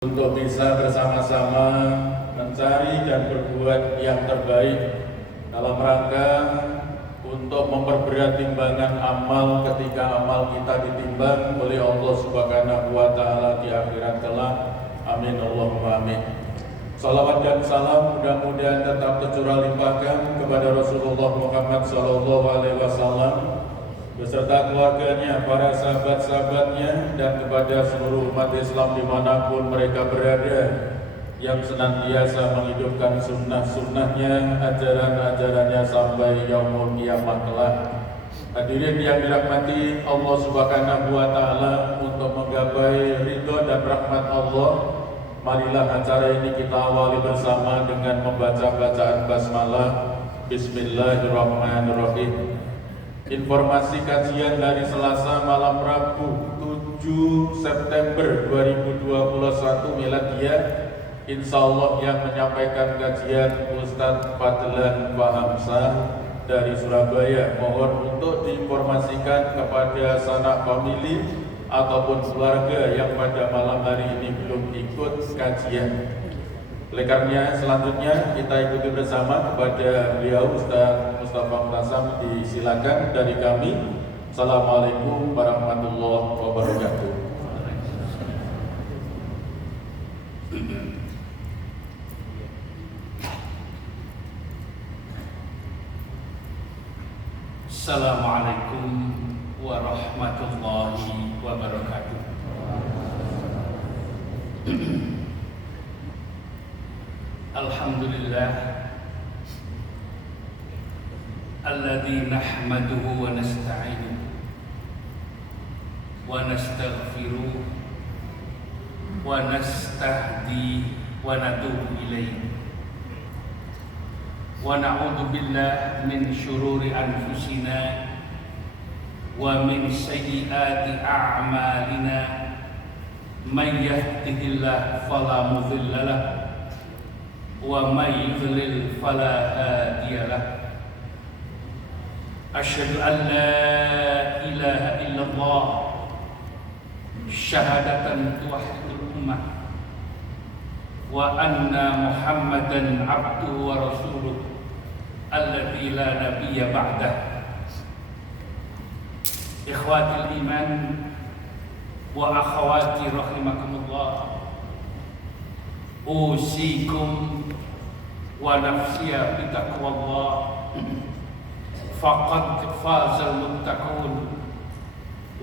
untuk bisa bersama-sama mencari dan berbuat yang terbaik dalam rangka untuk memperberat timbangan amal ketika amal kita ditimbang oleh Allah Subhanahu wa Ta'ala di akhirat kelak. Amin Allahumma amin. Salawat dan salam mudah-mudahan tetap tercurah limpahkan kepada Rasulullah Muhammad SAW beserta keluarganya, para sahabat-sahabatnya, dan kepada seluruh umat Islam dimanapun mereka berada, yang senantiasa menghidupkan sunnah-sunnahnya, ajaran-ajarannya sampai yaumul qiyamah kelak. Hadirin yang dirahmati Allah Subhanahu wa Ta'ala, untuk menggapai ridho dan rahmat Allah, marilah acara ini kita awali bersama dengan membaca bacaan basmalah. Bismillahirrahmanirrahim. Informasi kajian hari Selasa malam Rabu 7 September 2021 Miladiyah. Insya Allah yang menyampaikan kajian Ustadz Fadlan Fahamsah dari Surabaya. Mohon untuk diinformasikan kepada sanak famili ataupun keluarga yang pada malam hari ini belum ikut kajian. Oleh karenanya selanjutnya kita ikuti bersama kepada beliau Ustaz Mustafa Mutasam, disilakan dari kami. Assalamualaikum warahmatullahi wabarakatuh. Assalamualaikum warahmatullahi wabarakatuh. Alhamdulillah alladzi nahmaduhu wa nasta'inuhu wa nastaghfiruh wa nastahdi wa natubu ilaihi wa na'udzu billahi min syururi anfusina wa min sayyiati a'malina may yahdihillahu fala mudilla lahu wa may yudlil fala hadiya lahu. Asyhadu an la ilaha illallah syahadatan tuwahhidul ummah wa anna Muhammadan abduhu wa rasuluh alladzi la nabiyya ba'dah. Ikhwatul iman wa akhawati rahimakumullah, usikum wa nafsiya bitaqwallah, faqad fazal muttaqun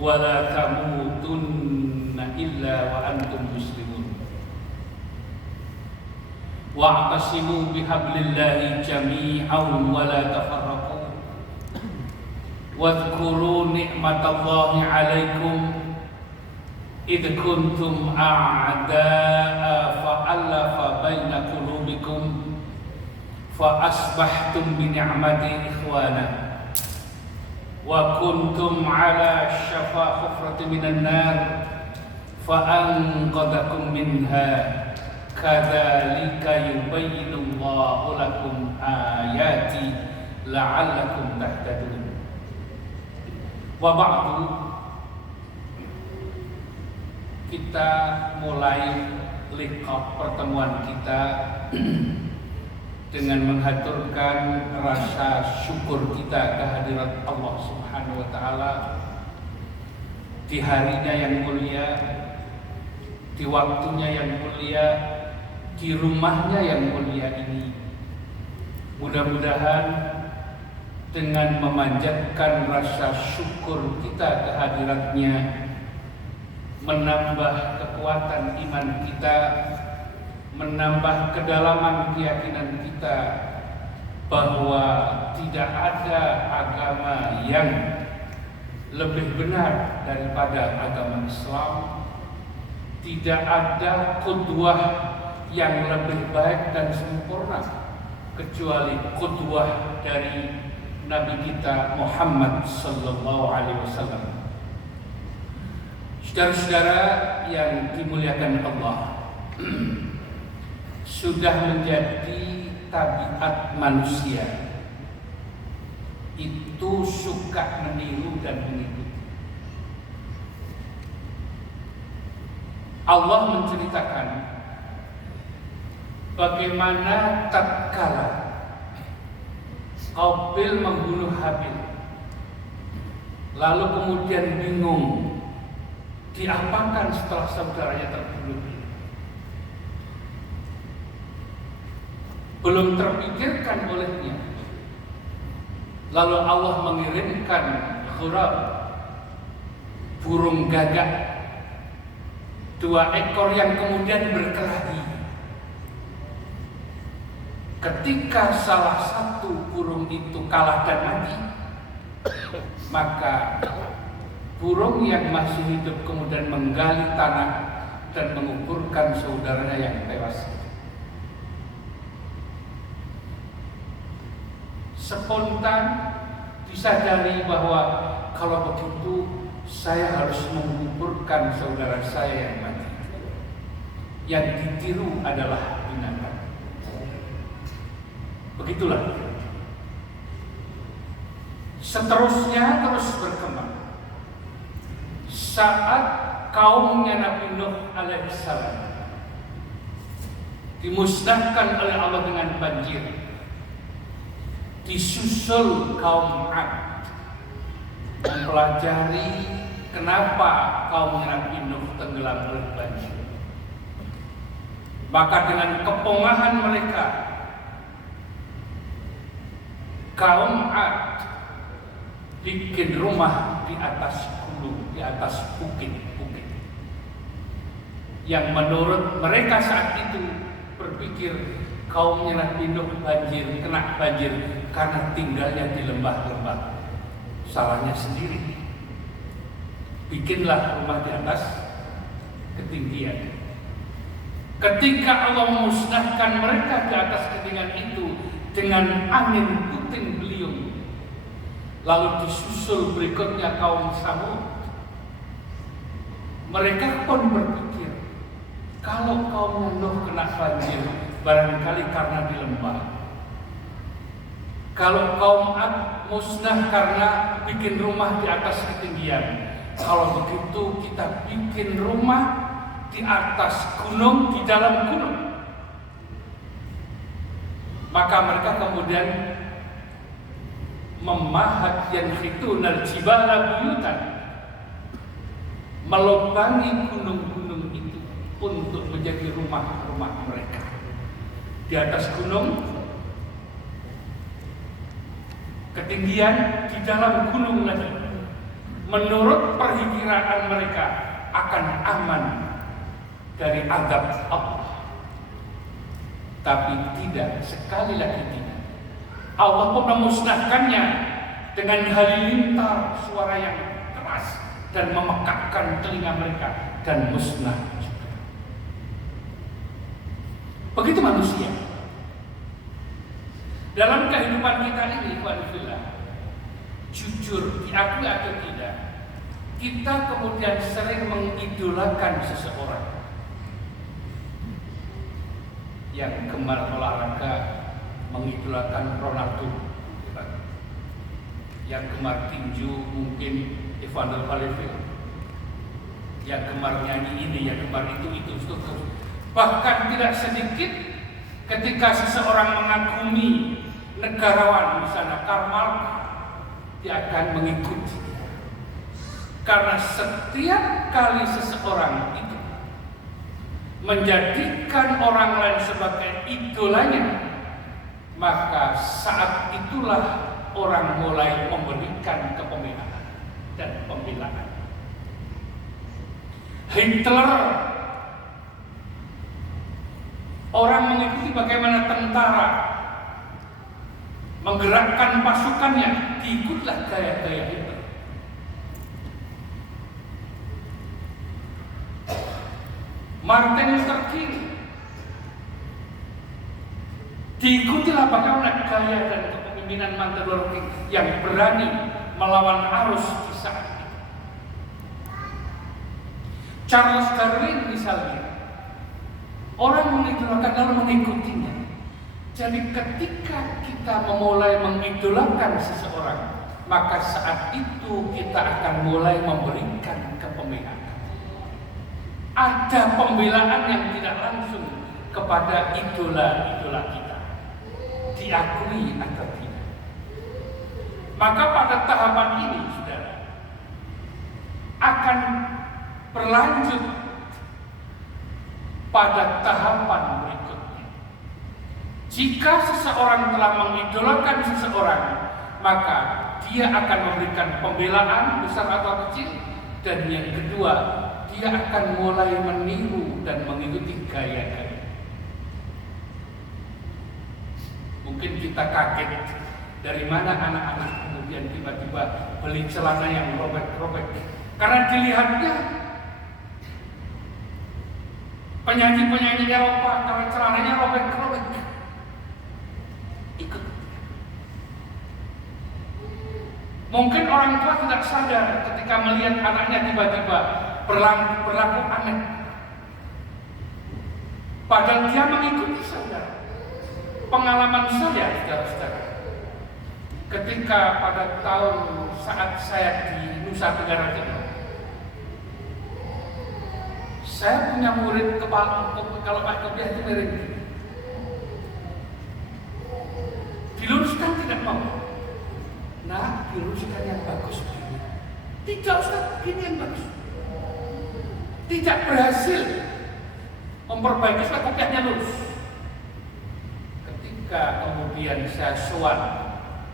wa la tamutunna illa wa antum muslimun. Wa'tasimu bihablillahi jami'an wa la tafarraqu. Wadhkuru ni'matallahi 'alaikum idh kuntum a'da'a fa'alafa baina qulubikum fa asbahtum bi ni'mati ikhwana wa kuntum ala syafa hufratin minan nar fa anqadhakum minha kadzalika yubayyinullahu lakum ayati la'allakum tahtadun. Wa ba'du, kita mulai liqah pertemuan kita dengan menghaturkan rasa syukur kita kehadirat Allah Subhanahu wa Ta'ala di harinya yang mulia, di waktunya yang mulia, di rumahnya yang mulia ini. Mudah-mudahan dengan memanjatkan rasa syukur kita kehadiratnya, menambah kekuatan iman kita, menambah kedalaman keyakinan kita bahwa tidak ada agama yang lebih benar daripada agama Islam, tidak ada qudwah yang lebih baik dan sempurna kecuali qudwah dari Nabi kita Muhammad sallallahu alaihi wasallam. Saudara-saudara yang dimuliakan Allah, sudah menjadi tabiat manusia itu suka meniru dan mengikuti. Allah menceritakan bagaimana tatkala Qabil membunuh Habil, lalu kemudian bingung diapakan setelah saudaranya terbunuh. Belum terpikirkan olehnya, lalu Allah mengirimkan ghurab, burung gagak, 2 ekor yang kemudian berkelahi. Ketika salah satu burung itu kalah dan mati, maka burung yang masih hidup kemudian menggali tanah dan menguburkan saudaranya yang tewas. Spontan disadari bahwa kalau begitu saya harus menguburkan saudara saya yang mati. Yang ditiru adalah binatang. Begitulah. Seterusnya terus berkembang. Saat kaumnya Nabi Nuh alaihissalam dimusnahkan oleh Allah dengan banjir, disusul kaum 'Ad mempelajari kenapa kaum Nabi Nuh tenggelam oleh banjir. Maka dengan kepongahan mereka, kaum 'Ad bikin rumah di atas gunung, di atas bukit-bukit, yang menurut mereka saat itu berpikir kaumnya Nabi Nuh kena banjir karena tinggalnya di lembah-lembah. Salahnya sendiri. Bikinlah rumah di atas ketinggian. Ketika Allah memusnahkan mereka di atas ketinggian itu dengan angin puting beliung, lalu disusul berikutnya kaum Samud. Mereka pun berpikir, kalau kaum Nuh kena banjir barangkali karena di lembah. Kalau kaum 'Ad musnah karena bikin rumah di atas ketinggian. Kalau begitu kita bikin rumah di atas gunung, di dalam gunung. Maka mereka kemudian memahat yang khitunal jibala buyutan, melubangi gunung-gunung itu untuk menjadi rumah-rumah mereka. Di atas gunung, ketinggian, di dalam gunung lagi. Menurut perkiraan mereka akan aman dari azab Allah. Tapi tidak, sekali lagi tidak. Allah pun memusnahkannya dengan halilintar, suara yang keras dan memekakkan telinga mereka, dan musnah juga. Begitu manusia. Dalam kehidupan kita ini, jujur, diakui atau tidak, kita kemudian sering mengidolakan seseorang. Yang gemar olahraga mengidolakan Ronaldo, yang gemar tinju mungkin Evander Holyfield, yang gemar nyanyi ini, yang gemar itu. Bahkan tidak sedikit ketika seseorang mengagumi negarawan, misalnya Karl Marx, dia akan mengikuti. Karena setiap kali seseorang itu menjadikan orang lain sebagai idolanya, maka saat itulah orang mulai memberikan kepemilaan dan pembelaan. Hitler, orang mengikuti bagaimana tentara menggerakkan pasukannya, diikutlah gaya-gaya itu. Martin Luther King, diikutilah bagaimana gaya dan kepemimpinan Martin Luther King yang berani melawan arus di saat itu. Charles Darwin misalnya, orang mengidolakan lalu mengikutinya. Jadi ketika kita memulai mengidolakan seseorang, maka saat itu kita akan mulai memberikan kepemilaan. Ada pembelaan yang tidak langsung kepada idola-idola kita, diakui atau tidak. Maka pada tahapan ini, saudara, akan berlanjut pada tahapan berikutnya. Jika seseorang telah mengidolakan seseorang, maka dia akan memberikan pembelaan besar atau kecil, dan yang kedua, dia akan mulai meniru dan mengikuti gaya-gaya. Mungkin kita kaget, dari mana anak-anak kemudian tiba-tiba beli celana yang robek-robek, karena dilihatnya penyanyi-penyanyi Eropa karena celananya robek-robek, ikut. Mungkin orang tua tidak sadar ketika melihat anaknya tiba-tiba berlaku aneh, padahal dia mengikuti saudara. Pengalaman saya, saudara-saudara, ketika pada tahun saat saya di Nusa Tenggara Timur, saya punya murid kalau pakai kopiah itu miring, diluruskan tidak mau. Nah, diluruskan yang bagus. Tidak, Ustaz, ini yang bagus. Tidak berhasil memperbaiki supaya kopiahnya lurus. Ketika kemudian saya sowan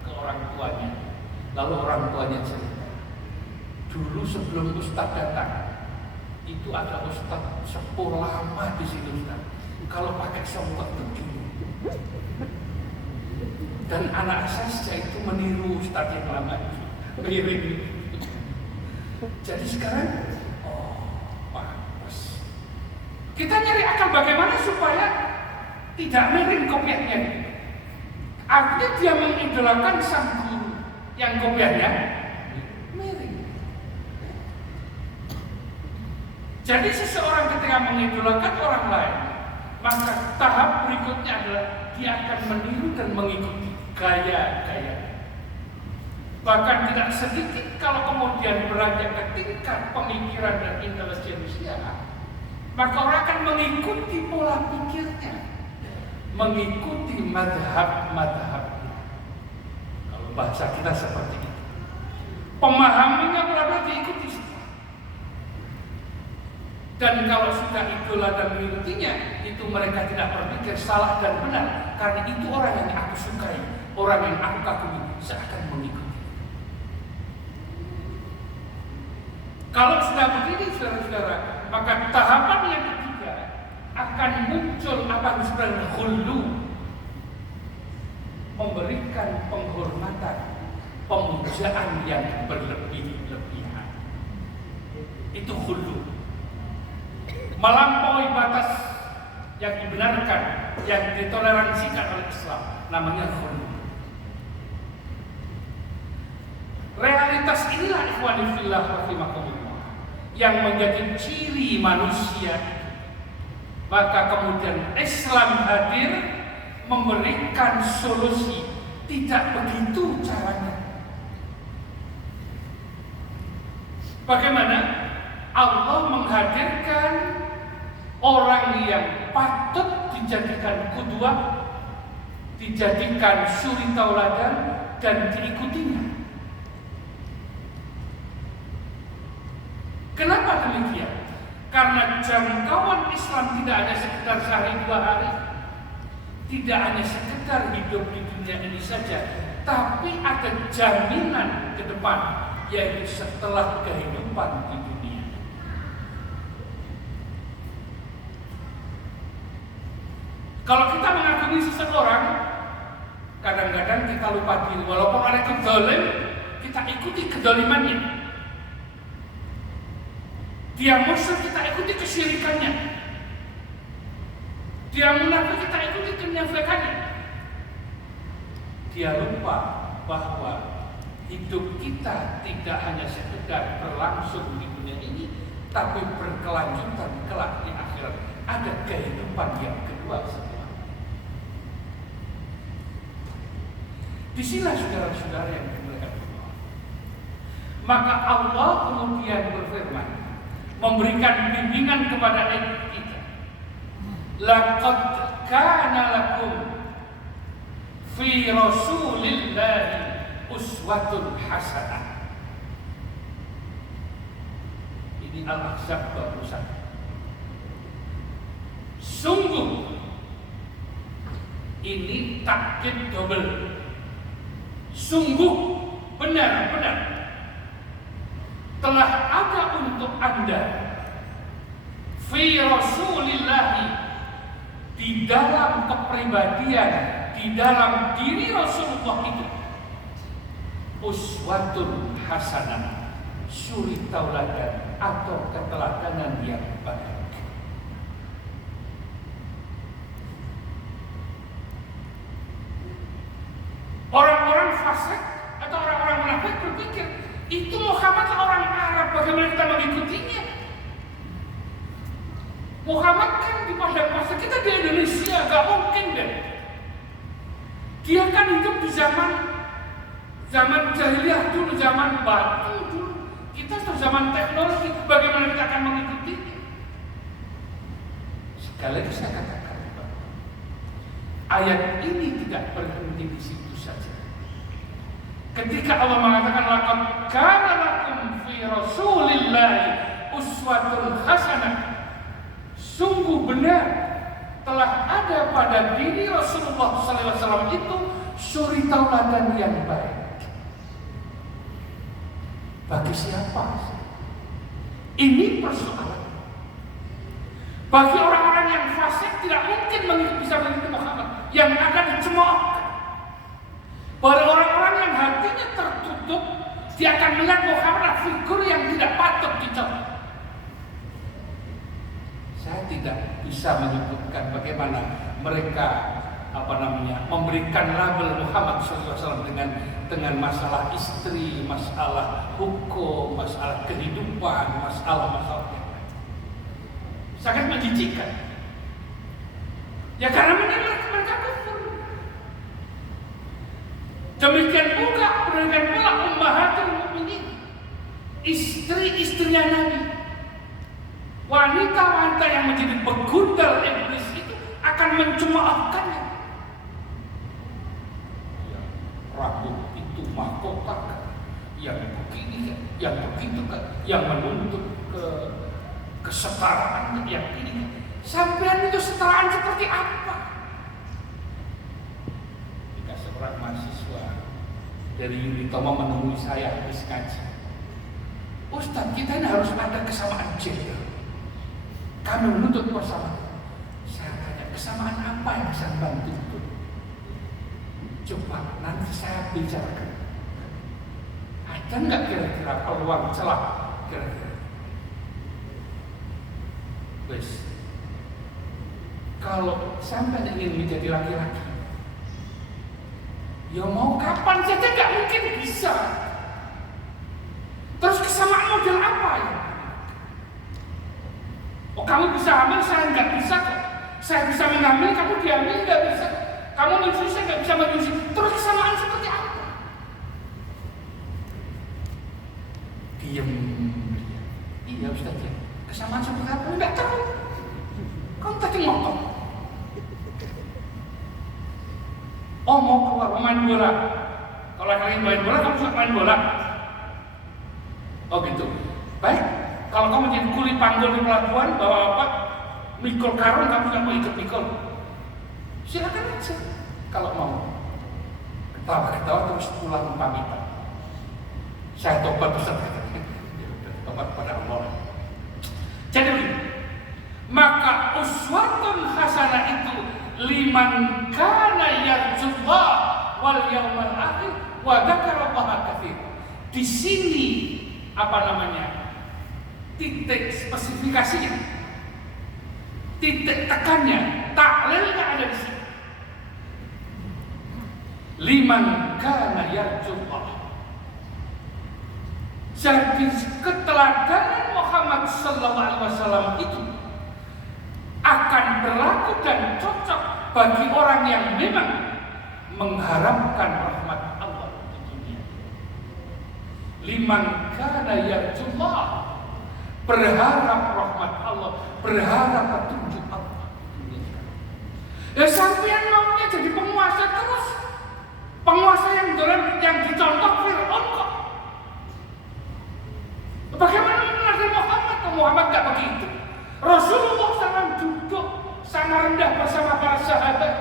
ke orang tuanya, lalu orang tuanya cerita, dulu sebelum Ustaz datang, itu ada Ustaz sepuh lama di sini, Ustaz. Kalau pakai sempak begini. Dan anak saya sejak itu meniru Ustaz yang lama, miring. Jadi sekarang, pantas. Kita nyari akal bagaimana supaya tidak miring kopiahnya. Artinya dia mengidolakan sang guru yang kopiahnya miring. Jadi seseorang ketika mengidolakan orang lain, maka tahap berikutnya adalah dia akan meniru dan mengikuti gaya-gaya. Bahkan tidak sedikit kalau kemudian beranjak ke tingkat pemikiran dan intelijensia, maka orang akan mengikuti pola pikirnya, mengikuti madhab-madhabnya. Kalau bahasa kita seperti itu, pemahamannya benar-benar diikuti. Dan kalau sudah idola dan mengikutinya, itu mereka tidak berpikir salah dan benar, karena itu orang yang aku sukai, orang yang aku kagumi, saya akan mengikuti. Kalau sudah begini, saudara-saudara, maka tahapan yang ketiga akan muncul apa yang disebut khulu, memberikan penghormatan, pemujaan yang berlebih-lebihan. Itu khulu. Melampaui batas yang dibenarkan, yang ditoleransikan oleh Islam, namanya khulu. Realitas inilah ikhwani fillah rahimakumullah yang menjadi ciri manusia. Maka kemudian Islam hadir memberikan solusi. Tidak begitu caranya. Bagaimana? Allah menghadirkan orang yang patut dijadikan qudwah, dijadikan suri tauladan dan diikutinya. Kenapa demikian? Karena jangkauan Islam tidak hanya sekedar sehari dua hari, tidak hanya sekedar hidup di dunia ini saja, tapi ada jaminan ke depan, yaitu setelah kehidupan di dunia. Kalau kita mengagumi seseorang, kadang-kadang kita lupa diri. Walaupun ada kedzalim, kita ikuti kedzalimannya. Dia musuh, kita ikuti kesyirikannya. Dia munafik, kita ikuti kemunafikannya. Dia lupa bahwa hidup kita tidak hanya sekedar berlangsung di dunia ini, tapi berkelanjutan kelak di akhirat. Ada kehidupan yang kedua setelah. Disinilah saudara-saudara yang dimuliakan Allah. Maka Allah kemudian berfirman, memberikan bimbingan kepada kita. Laqad kana lakum fi Rasulillahi uswatun hasanah. Ini Al-Ahzab 21. Sungguh ini takkid double. Sungguh benar-benar telah ada untuk Anda fi Rasulillahi, di dalam kepribadian, di dalam diri Rasulullah itu, uswatun hasanah, suri tauladan atau keteladanan yang baik. Orang-orang fasik atau orang-orang munafik berpikir itu Muhammad orang Arab, bagaimana kita mengikutinya? Muhammad kan di padang pasir, kita di Indonesia, gak mungkin deh. Dia kan hidup di zaman jahiliyah dulu, zaman batu dulu. Kita sudah zaman teknologi, bagaimana kita akan mengikutinya? Sekali lagi saya katakan, ayat ini tidak berhenti di situ saja. Ketika Allah mengatakan laqad kana lakum fi Rasulillahi uswatun hasanah, sungguh benar telah ada pada diri Rasulullah SAW itu suri tauladan yang baik. Bagi siapa? Ini persoalan. Bagi orang-orang yang fasik tidak mungkin bisa mengikuti Muhammad, yang akan dicemoohkan. Pada orang-orang yang hatinya tertutup, dia akan melihat Muhammad figur yang tidak patut dicontoh. Saya tidak bisa menyebutkan bagaimana mereka memberikan label Muhammad SAW dengan masalah istri, masalah hukum, masalah kehidupan, masalah yang lain. Sangat menjijikkan. Ya karena mereka kufur. Demikian pula ummahatul mukminin, istri-istrinya Nabi. Wanita-wanita yang menjadi begundal iblis itu akan mencemoohkannya. Yang rambut itu mahkota, yang begini, yang begitu, yang menuntut kesetaraan, yang ini. Sampean itu setaraan seperti apa? Jika seorang mahasiswa dari Unitomo menemui saya habis kaji, Ustaz, kita ini harus ada kesamaan gender. Kami menuntut persamaan. Saya tanya, kesamaan apa yang bisa bantu itu? Coba nanti saya bicarakan. Ada nggak kira-kira peluang celah? Kira-kira. Wes, kalau sampai ingin menjadi laki-laki, ya mau kapan saja nggak mungkin bisa. Terus kesamaan model apa ya? Oh, kamu bisa hamil, saya nggak bisa kok. Saya bisa mengambil, kamu diambil nggak bisa. Kamu menyusui, saya nggak bisa menyusui. Terus kesamaan seperti apa? Diam. Iya Ustaz ya. Kesamaan seperti apa? Nggak tahu. Kamu tadi ngomong. Oh, mau keluar, mau main bola. Kalau kalian main bola, kamu suka main bola. Oh gitu. Baik. Kalau kamu jadi kuli panggul di pelabuhan, bawa apa? Mikul karung, kamu nggak mau ikut mikul. Silakan aja. Kalau mau. Ketawa-ketawa terus pulang pamitan. Saya tobat Ustaz. Tobat pada Allah. Jadi begini. Maka uswatun hasanah itu liman kana yarjullah wal yaumal akhir wa dzakarallaha katsir. Di sini titik spesifikasinya, titik tekannya, taklilnya ada di sini. Liman kana yarjullah. Jadi keteladanan Muhammad SAW itu akan berlaku dan cocok bagi orang yang memang mengharapkan rahmat Allah di dunia. Liman kana yarjullah, berharap rahmat Allah, berharap petunjuk Allah. Ya sampean maunya jadi penguasa terus. Penguasa yang dolan yang dicontoh Fir'aun kok. Bagaimana Nabi Muhammad? Muhammad gak begitu. Rasulullah SAW duduk sama rendah bersama para sahabat.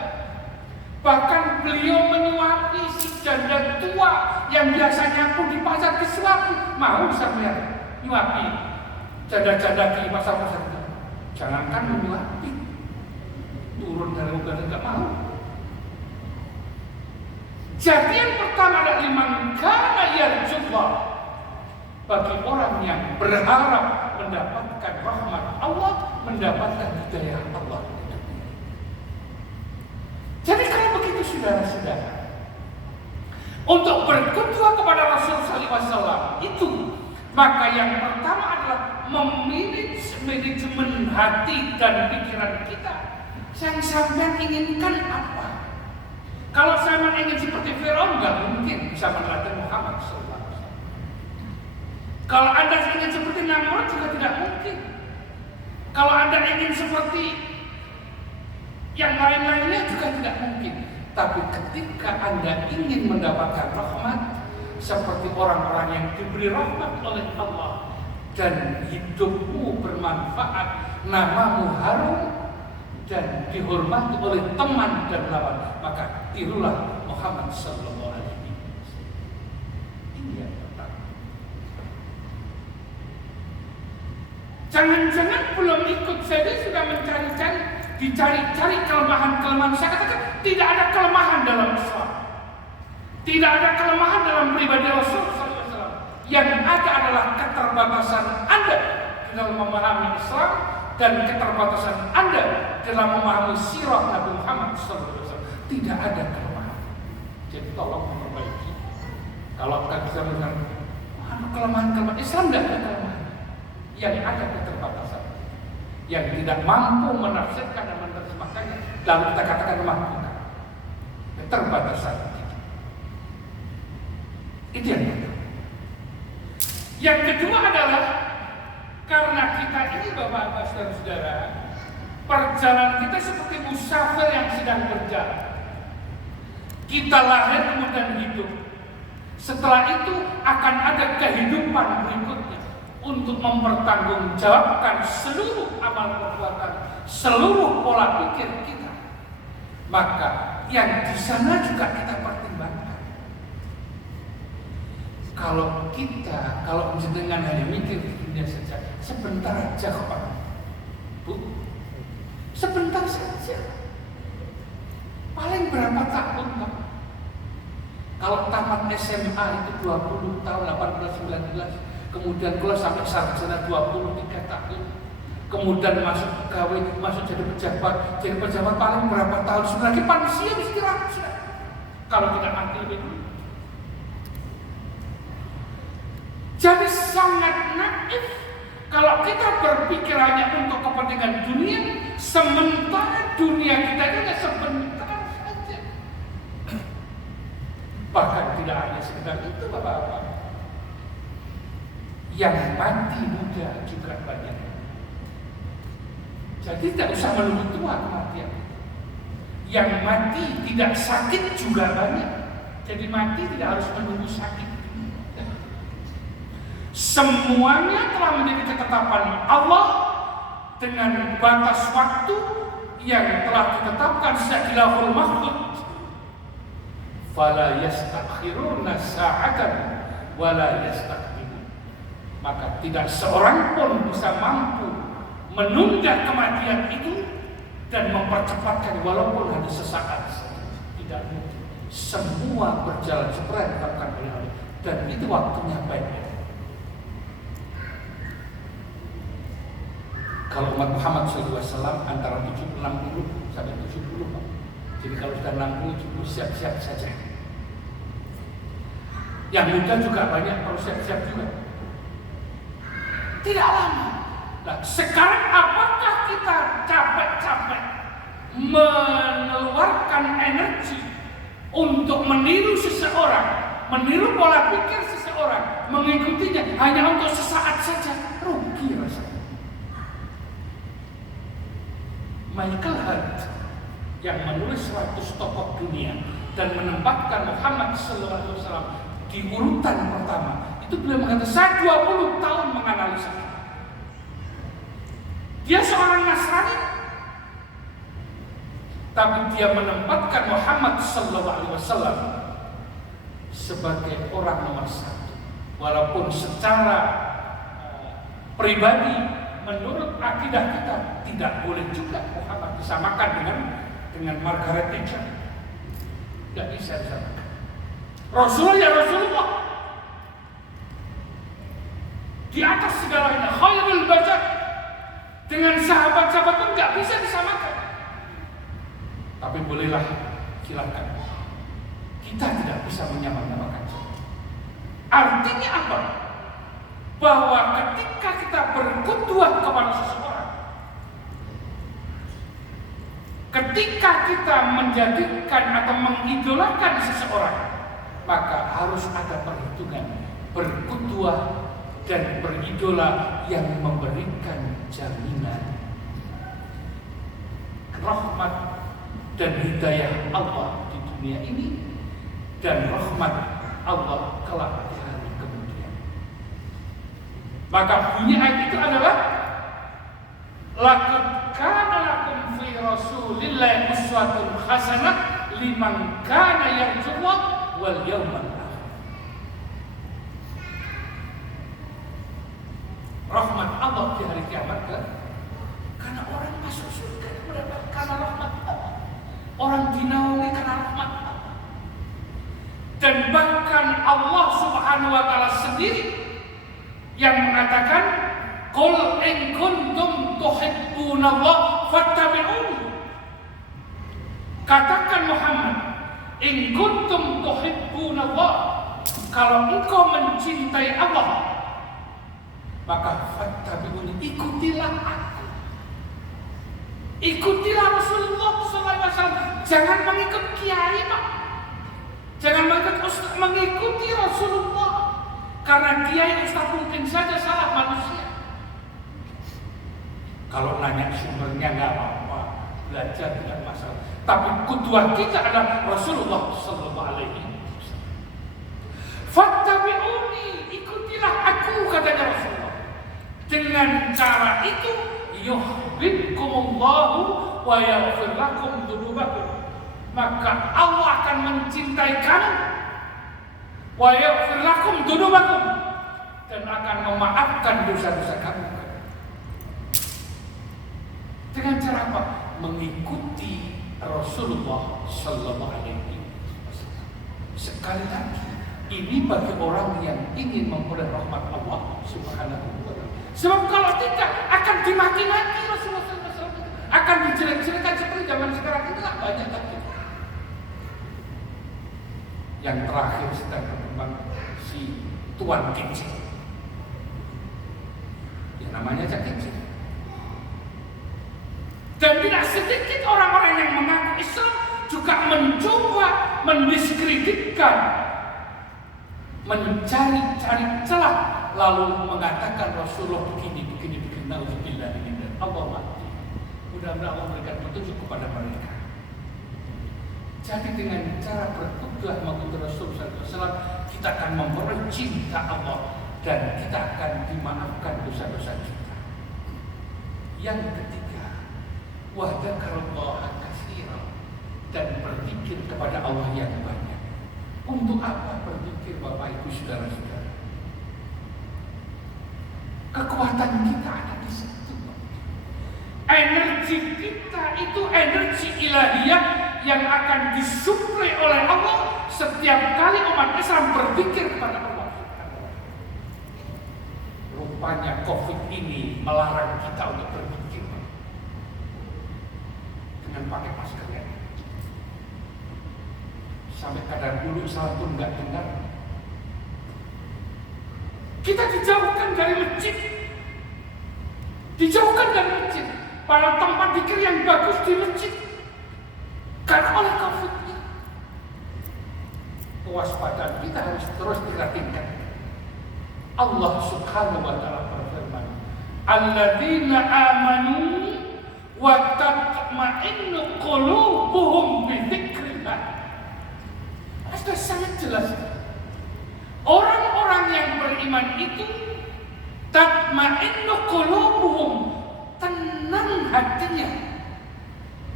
Bahkan beliau menyuapi si janda tua yang biasanya pun di pasar disuapi. Mau sampean nyuapi janda-janda di pasar-pasar? Jangankan menyuapi, turun dari mobil enggak mau. Jadi yang pertama adalah liman kana yarjullah, bagi orang yang berharap mendapatkan rahmat Allah, mendapatkan hidayah Allah. Jadi kalau begitu saudara-saudara, untuk berkedua kepada Rasul sallallahu alaihi wasallam itu, maka yang pertama adalah manajemen hati dan pikiran kita. Yang sampean inginkan apa? Kalau sampean ingin seperti Firaun, nggak mungkin bisa menerapkan Muhammad sallallahu alaihi wasallam. Kalau Anda ingin seperti Namrud juga tidak mungkin. Kalau Anda ingin seperti yang lain-lainnya juga tidak mungkin. Tapi ketika Anda ingin mendapatkan rahmat seperti orang-orang yang diberi rahmat oleh Allah dan hidupmu bermanfaat, namamu harum dan dihormati oleh teman dan lawan, maka tirulah Muhammad sallallahu alaihi wasallam. Ini yang pertama. Jangan-jangan belum ikut saja sudah mencari-cari, dicari-cari kelemahan-kelemahan. Saya katakan tidak ada kelemahan dalam Islam. Tidak ada kelemahan dalam pribadi Rasul sallallahu alaihi wasallam. Yang ada adalah keterbatasan Anda dalam memahami Islam dan keterbatasan Anda dalam memahami sirah Nabi Muhammad SAW. Tidak ada kelemahan. Jadi tolong memperbaiki. Kalau kita bisa melihat kelemahan-kelemahan Islam, tidak ada kelemahan. Yang ada keterbatasan. Yang tidak mampu menafsirkan dan menerjemahkannya, lalu kita katakan memampukan. Keterbatasan kita. Itu yang pertama. Yang kedua adalah karena kita ini bapak-bapak saudara-saudara, perjalanan kita seperti musafir yang sedang berjalan. Kita lahir kemudian hidup. Setelah itu akan ada kehidupan berikutnya untuk mempertanggungjawabkan seluruh amal perbuatan, seluruh pola pikir kita. Maka yang di sana juga kita pertimbangkan. Kalau jenengan hanya mikir di dunia saja, sebentar aja Pak, Bu, sebentar saja. Paling berapa tahun Pak? Kalau tamat SMA itu 20 tahun, 18-19, kemudian keluar sampai sarjana 23 tahun, kemudian masuk pegawai, masuk jadi pejabat paling berapa tahun? Sudah lagi pensiun istirahat sudah. Kalau tidak mati lebih dulu. Jadi sangat naif kalau kita berpikir hanya untuk kepentingan dunia, sementara dunia kita itu hanya sebentar saja. Bahkan tidak hanya sekedar itu, Bapak-bapak. Yang mati muda juga banyak. Jadi tidak usah menunggu tua kematian. Yang mati tidak sakit juga banyak. Jadi mati tidak harus menunggu sakit. Semuanya telah menjadi ketetapan Allah dengan batas waktu yang telah ditetapkan sejak di Lauhul Mahfuz. Fala yastakhiruna sa'atan wala yastaqdimun. Maka tidak seorang pun bisa mampu menunda kematian itu dan mempercepatkan walaupun hanya sesaat saja. Tidak mungkin. Semua berjalan seperti yang ditetapkan oleh Allah dan itu waktunya baik. Kalau umat Muhammad SAW antara 60 sampai 70 Pak. Jadi kalau sudah 60, 70 siap-siap saja. Yang muda juga banyak, kalau siap-siap juga. Tidak lama. Nah, sekarang apakah kita capek-capek mengeluarkan energi untuk meniru seseorang, meniru pola pikir seseorang, mengikutinya hanya untuk sesaat saja? Rugi rasanya. Michael Hart yang menulis 100 tokoh dunia dan menempatkan Muhammad SAW di urutan pertama, itu beliau mengatakan saya 20 tahun menganalisa. Dia seorang Nasrani, tapi dia menempatkan Muhammad SAW sebagai orang nomor satu. Walaupun secara pribadi menurut akidah kita tidak boleh juga Muhammad disamakan dengan Margaret Thatcher. Tidak bisa disamakan. Rasulullah ya Rasulullah, di atas segalanya, khairul bashar, dengan sahabat-sahabat pun nggak bisa disamakan. Tapi bolehlah, silakan. Kita tidak bisa menyamakan. Artinya apa? Bahwa ketika kita berkutuah kepada seseorang, ketika kita menjadikan atau mengidolakan seseorang, maka harus ada perhitungan berkutuah dan beridola yang memberikan jaminan rahmat dan hidayah Allah di dunia ini dan rahmat Allah kelak di hari kemudian. Maka bunyi ayat itu adalah laqad kana lakum fi rasulillahi uswatun hasanah liman kana yarjullah wal yawmal akhir. Rahmat Allah di hari kiamat kan? Karena orang masuk surga mendapatkan rahmat Allah. Orang dinaungi karena rahmat Allah. Dan bahkan Allah Subhanahu wa taala sendiri yang mengatakan qul in kuntum tuhibbunallah fattabi'uni. Katakan Muhammad, in kuntum tuhibbunallah, kalau engkau mencintai Allah, maka fattabi'uni, ikutilah aku. Ikutilah Rasulullah SAW. Jangan mengikut kiai, Pak. Jangan mengikuti Rasulullah. Karena kiai ustaz mungkin saja salah manusia. Kalau nanya sumbernya nggak apa-apa, belajar tidak masalah. Tapi kutuah kita adalah Rasulullah SAW. Fattabi'uni, ikutilah aku, katanya Rasulullah. Dengan cara itu yuhibbukumullahu wa yaghfir lakum dzunubakum. Maka Allah akan mencintai kamu, wa yaghfir lakum dzunubakum, dan akan memaafkan dosa-dosa kamu. Dengan cara apa? Mengikuti Rasulullah sallallahu alaihi wasallam. Sekali lagi, ini bagi orang yang ingin memperoleh rahmat Allah Subhanahu wa taala. Sebab kalau tidak akan dimaki-maki Rasulullah sallallahu alaihi wasallam, akan dijelek-jelekan seperti zaman sekarang itu banyak lagi. Yang terakhir sedang berkembang si Tuan Kecil, yang namanya Cak Kecil. Dan tidak sedikit orang-orang yang mengaku Islam juga mencoba mendiskreditkan, mencari-cari celah, lalu mengatakan Rasulullah begini. Nauzubillah ini dan Allah mati. Mudah-mudahan Allah memberikan petunjuk kepada mereka. Jadi dengan cara berkutuah mengikuti Rasulullah SAW, kita akan memperoleh cinta Allah dan kita akan dimaafkan dosa-dosa kita. Yang ketiga, wadzakarallaha katsiran, dan berzikir kepada Allah yang banyak. Untuk apa berzikir, Bapak Ibu saudara-saudara? Kekuatan kita ada di situ. Energi kita itu energi ilahiyah yang akan disuplai oleh Allah setiap kali umat Islam berzikir kepada Allah. Rupanya COVID ini melarang kita untuk berzikir dengan pakai masker ya. Sampai kadang dulu salah pun nggak dengar. Kita dijauhkan dari masjid, dijauhkan dari masjid. Pada tempat zikir yang bagus di masjid, karena oleh COVID ini. Kewaspadaan kita harus terus diperhatikan. Allah Subhanahu wa taala berfirman, "Alladzina amanu wa tatma'innu qulubuhum beriman itu tatma'innu qulubuhum, tenang hatinya,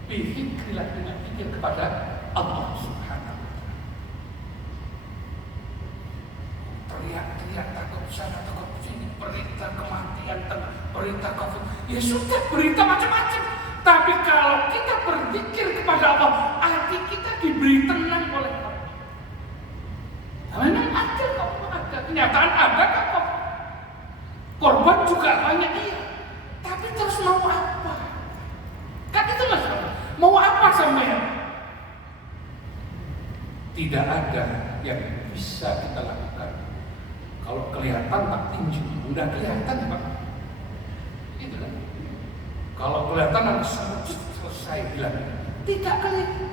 bizikrillah, dengan zikir kepada Allah Subhanahu wa taala. Teriak-teriak takut sana takut sini, berita kematian, berita COVID, ya sudah, berita macam-macam. Tapi kalau kita berzikir kepada Allah, hati kita diberi tenang oleh Allah. Nah, memang ada kok, ada kenyataan, ada kok. Korban juga banyak, iya. Tapi terus mau apa? Kan itu masalah. Mau apa sampean? Tidak ada yang bisa kita lakukan. Kalau kelihatan tak tinju, udah kelihatan Pak. Itu kan. Kalau kelihatan langsung selesai bilang, tidak kelihatan.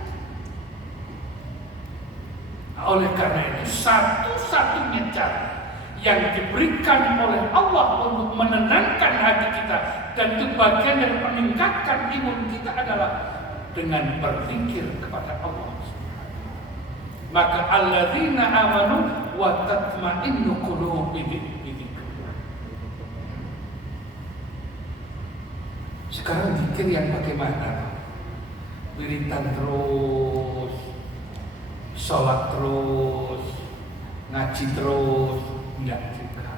Nah, oleh karena itu satu-satunya cara yang diberikan oleh Allah untuk menenangkan hati kita, dan itu bagian yang meningkatkan imun kita, adalah dengan berzikir kepada Allah. Maka alladzina amanu wa tatma'innu qulubuhum. Sekarang zikir yang bagaimana? Wiridan terus, sholat terus, ngaji terus, enggak juga.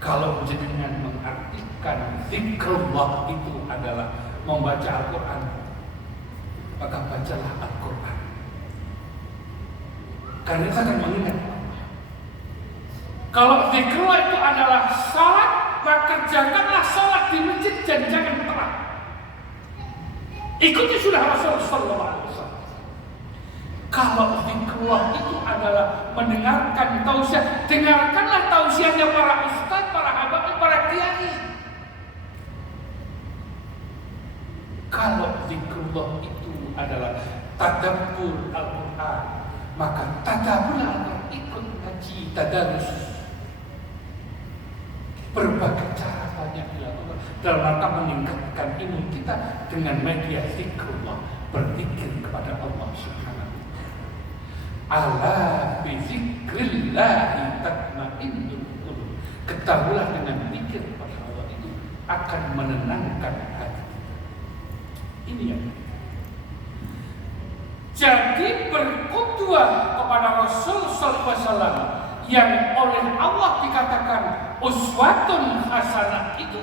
Kalau jenengan mengartikan zikrullah itu adalah membaca Al-Quran, maka bacalah Al-Quran. Karena itu akan mengingat. Kalau zikrullah itu adalah salat, maka kerjakanlah salat di masjid dan jangan telat. Ikuti sunnah Rasul sallallahu alaihi wasallam. Kalau zikrullah itu adalah mendengarkan tausiah, dengarkanlah tausiahnya para ustaz, para habib, para kiai. Kalau zikrullah itu adalah tadabbur Al-Quran, maka tadabbur Al-Quran, ikut ngaji, tadarus. Berbagai cara banyak dilakukan dalam rangka meningkatkan imun kita dengan media zikrullah, berzikir kepada Allah Subhanahu wa taala. Ala bi zikrillahi tatma'innul qulub. Ketahuilah dengan zikir kepada Allah itu akan menenangkan hati. Ini yang jadi berqudwah kepada Rasul sallallahu alaihi wasallam yang oleh Allah dikatakan uswatun hasanah, itu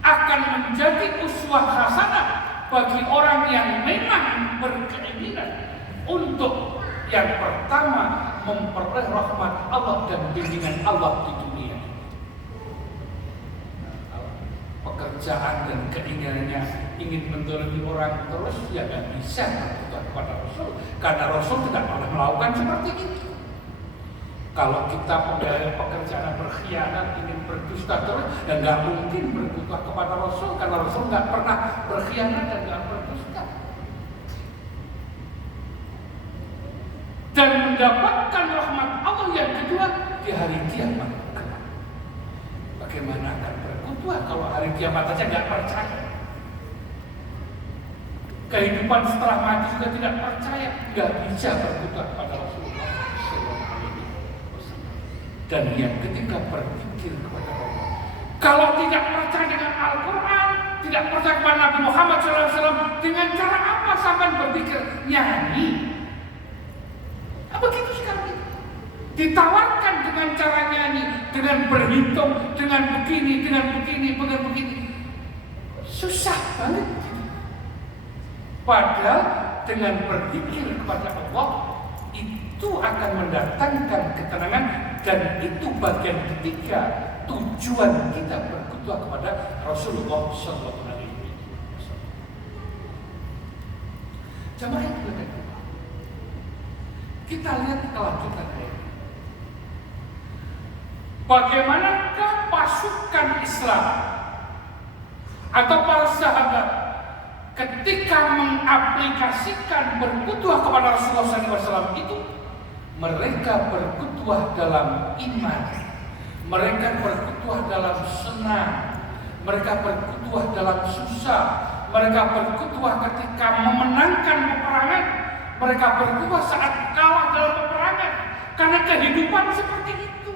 akan menjadi uswah hasanah bagi orang yang memang berkeinginan untuk yang pertama memperoleh rahmat Allah dan bimbingan Allah di dunia. Pekerjaan dan keinginannya ingin mendolimi orang terus, ya nggak bisa berbuat kepada Rasul, karena Rasul tidak pernah melakukan seperti itu. Kalau kita pegawai pekerjaan berkhianat, ingin berdusta terus, dan nggak mungkin berbuat kepada Rasul, karena Rasul nggak pernah berkhianat dan nggak berdusta. Dan mendapatkan rahmat Allah yang kedua di hari kiamat. Bagaimana akan berkutuah kalau hari kiamat saja nggak percaya? Kehidupan setelah mati juga tidak percaya, nggak bisa berkutuah pada Rasulullah. Dan yang ketiga, berzikir kepada Allah. Kalau tidak percaya dengan Al-Quran, tidak percaya kepada Nabi Muhammad SAW, dengan cara apa sampai berzikir? Nyanyi. Apa gitu sekarang itu? Ditawarkan dengan cara nyanyi, dengan berhitung, dengan begini, dengan begini, dengan begini. Susah banget. Padahal dengan berzikir kepada Allah itu akan mendatangkan ketenangan, dan itu bagian ketiga tujuan kita berkutuah kepada Rasulullah Sallallahu Alaihi Wasallam. Jamaah yang berbahagia, kita lihat kelanjutan ayat. Bagaimanakah pasukan Islam atau para sahabat ketika mengaplikasikan berkutuah kepada Rasulullah SAW itu? Mereka berkutuah dalam iman, mereka berkutuah dalam senang, mereka berkutuah dalam susah, mereka berkutuah ketika memenangkan peperangan, mereka berkutuah saat kalah dalam peperangan. karena kehidupan seperti itu.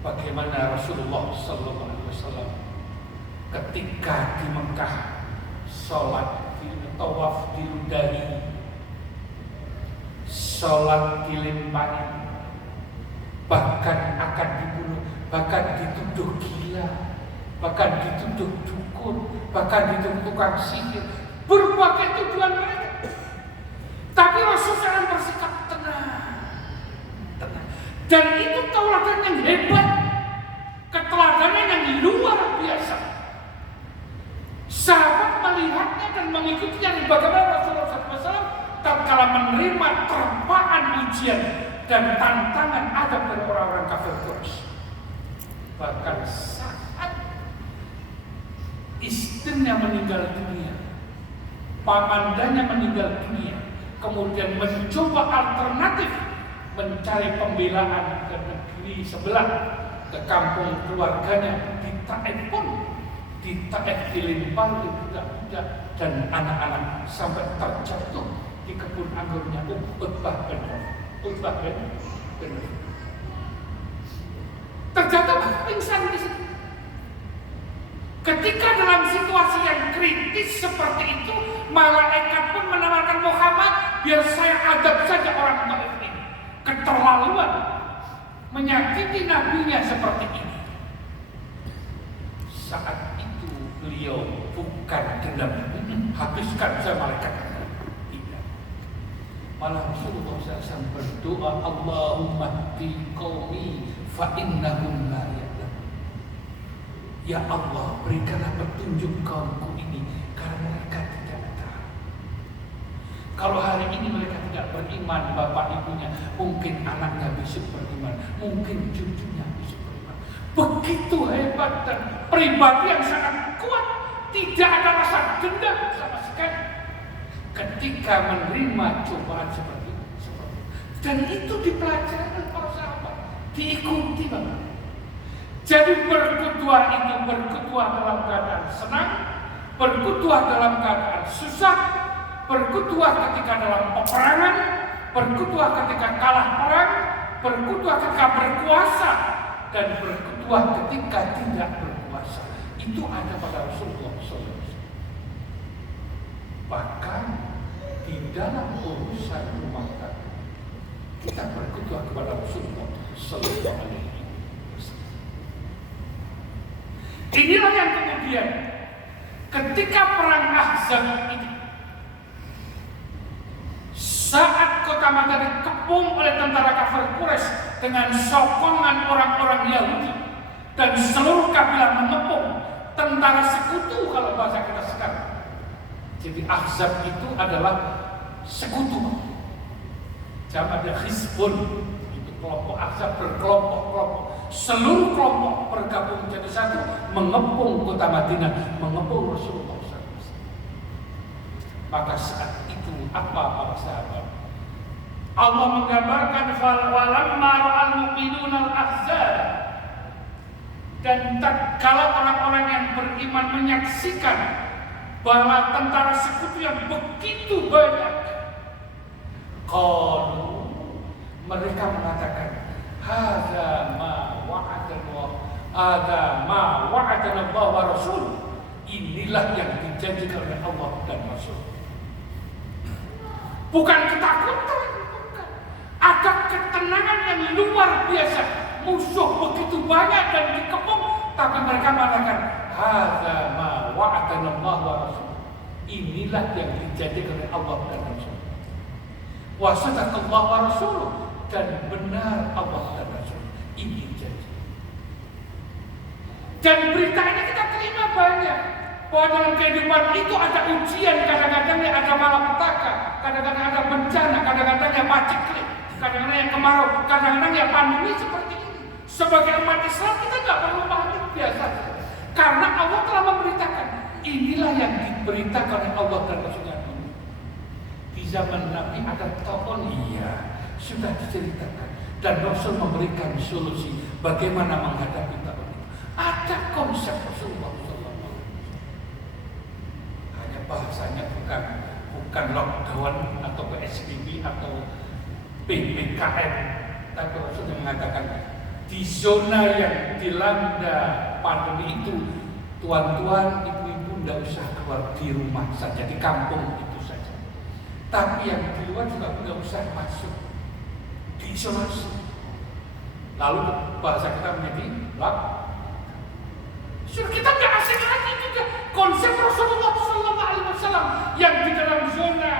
Bagaimana Rasulullah SAW ketika di Mekah sholat di tawaf diludahi, sholat dilempari, bahkan akan dibunuh, bahkan dituduh gila, bahkan dituduh dukun, bahkan dituduh tukang sihir, berbagai tuduhan mereka. Tapi Rasulullah SAW bersikap tenang. Dan itu tauladan yang hebat, keteladanan yang luar biasa. Sahabat melihatnya dan mengikutinya, dan bagaimana Rasulullah SAW tatkala menerima terpaan ujian dan tantangan adab dari orang-orang kafir Quraisy. Bahkan saat istrinya meninggal dunia, pamandanya meninggal dunia, kemudian mencoba alternatif mencari pembelaan ke negeri sebelah, ke kampung keluarganya di Taif pun, di Taif dilempar budak-budak dan anak-anak sampai terjatuh di kebun anggurnya Utbah bin terjatuh pingsan di situ. Ketika dalam situasi yang kritis seperti itu, malaikat pun menawarkan Muhammad, biar saya adab saja orang Taif ini. Keterlaluan menyakiti nabinya seperti ini. Saat itu beliau bukan dendam, habiskan saya malaikat. Tidak. Malah Rasulullah SAW berdoa, Allahumma hdi qaumi fa innahum la ya'lamun. Ya Allah, berikanlah petunjuk kaumku ini karena mereka tidak tahu. Kalau hari ini mereka tidak beriman, bapak ibunya, mungkin anaknya besok beriman, mungkin cucunya besok beriman. Begitu hebat dan pribadi yang sangat kuat, tidak ada rasa dendam sama sekali ketika menerima cobaan seperti itu. Dan itu dipelajari oleh para sahabat, diikuti Bapak. Jadi berkutuah itu berkutuah dalam keadaan senang, berkutuah dalam keadaan susah, berkutuah ketika dalam peperangan, berkutuah ketika kalah perang, berkutuah ketika berkuasa, dan berkutuah ketika tidak berkuasa. Itu ada pada Rasulullah SAW. Bahkan di dalam urusan rumah tangga kita berkutuah kepada Rasulullah SAW. Inilah yang kemudian ketika perang Ahzab ini, saat kota Makkah dikepung oleh tentara kafir Quraisy dengan sokongan orang-orang Yahudi dan seluruh kabilah mengepung, tentara sekutu kalau bahasa kita sekarang. Jadi Ahzab itu adalah sekutu. Jangan ada Hizbun, itu kelompok Ahzab berkelompok-kelompok. Seluruh kelompok bergabung jadi satu, mengepung kota Madinah, mengepung Rasulullah SAW. Maka saat itu apa para sahabat? Allah menggambarkan walamma ra'al mu'minuna al-ahzab, dan tatkala orang-orang yang beriman menyaksikan bahwa tentara sekutu yang begitu banyak, qalu, mereka mengatakan, hadza ma wa'adana Allah wa Rasul. Inilah yang dijanjikan oleh Allah dan Rasul. Bukan ketakutan, bukan. Ada ketenangan yang luar biasa. Musuh begitu banyak dan dikepung, tapi mereka mengatakan, hadza ma wa'adana Allah wa Rasul. Inilah yang dijanjikan oleh Allah dan Rasul. Wa sadaqallahu wa rasuluh, dan benar Allah dan Rasul. Ini janji. Dan berita ini kita terima banyak, bahwa dalam kehidupan itu ada ujian, kadang-kadang ada malapetaka, kadang-kadang ada bencana, kadang-kadang paceklik, kadang-kadang kemarau, kadang-kadang pandemi seperti ini. Sebagai umat Islam kita tidak perlu panik, biasa. Karena Allah telah memberitakan, inilah yang diberitakan oleh Allah dan Rasulnya. Di zaman Nabi ada tahun, iya, sudah diceritakan, dan Rasul memberikan solusi bagaimana menghadapi tahun itu. Ada konsep Rasulullah SAW. Hanya bahasanya bukan lockdown atau PSBB atau PPKM. Tapi Rasul mengatakan di zona yang dilanda pandemi itu, tuan-tuan, ibu-ibu tidak usah keluar, di rumah saja, di kampung itu saja. Tapi yang di luar juga tidak usah masuk, diisolasi. Lalu bahasa kita menjadi kita nggak asing lagi juga konsep Rasulullah SAW yang di dalam zona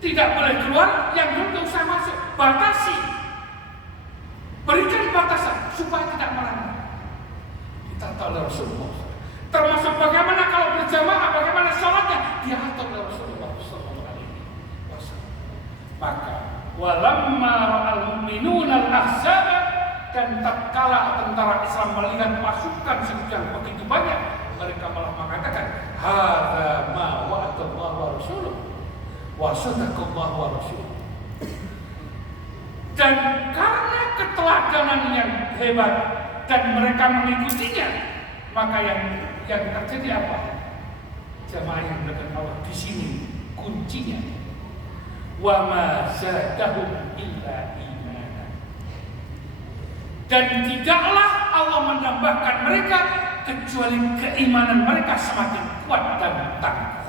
tidak boleh keluar, yang belum tidak usah masuk, batasi, berikan batasan supaya tidak melanggar. Ditata oleh Rasulullah. Termasuk bagaimana kalau berjamaah, bagaimana sholatnya diatur oleh Rasulullah SAW. Maka walamma ra'al mu'minuna al-ahzaba, dan tatkala tentara Islam melihat pasukan sedang begitu banyak, mereka malah mengatakan hadza ma wa'adallahu wa rasuluh wa sadaqallahu wa rasuluh. Dan karena keteladanan yang hebat dan mereka mengikutinya, maka yang terjadi apa? Jamaah yang mendekat Allah di sini kuncinya. Wa ma zadahum illa imanan. Dan tidaklah Allah menambahkan mereka kecuali keimanan mereka semakin kuat dan tangguh.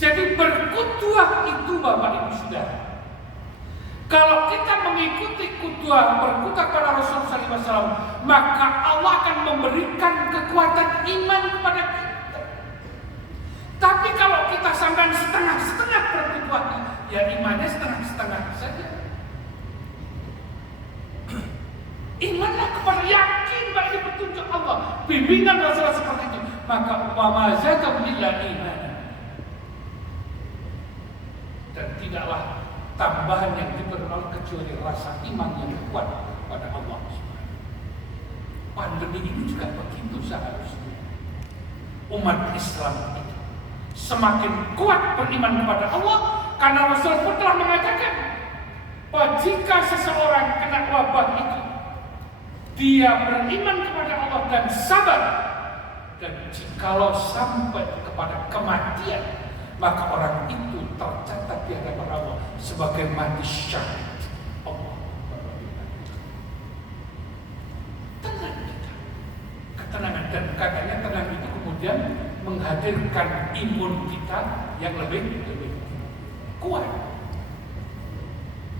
Jadi berkutuah itu Bapak Ibu Saudara, kalau kita mengikuti berkutuah pada Rasulullah SAW, maka Allah akan memberikan kekuatan iman kepada kita. Tapi kalau kita sampai setengah-setengah berkutuahnya, ya imannya setengah-setengah saja. Imanlah kepada, yakin bahwa ini petunjuk Allah, bimbingan Rasulullah seperti itu, maka wa ma zadahum illa imanan. Dan tidaklah tambahan yang diperoleh kecuali rasa iman yang kuat pada Allah. Pandemi ini juga begitu seharusnya. Umat Islam itu semakin kuat beriman kepada Allah, karena Rasul pun telah mengatakan bahwa jika seseorang kena wabah itu, dia beriman kepada Allah dan sabar, dan jikalau sampai kepada kematian, maka orang itu tercatat di hadapan Allah sebagai mati syahid. Allah tenang kita, ketenangan, dan katanya tenang itu kemudian menghadirkan imun kita yang lebih kuat,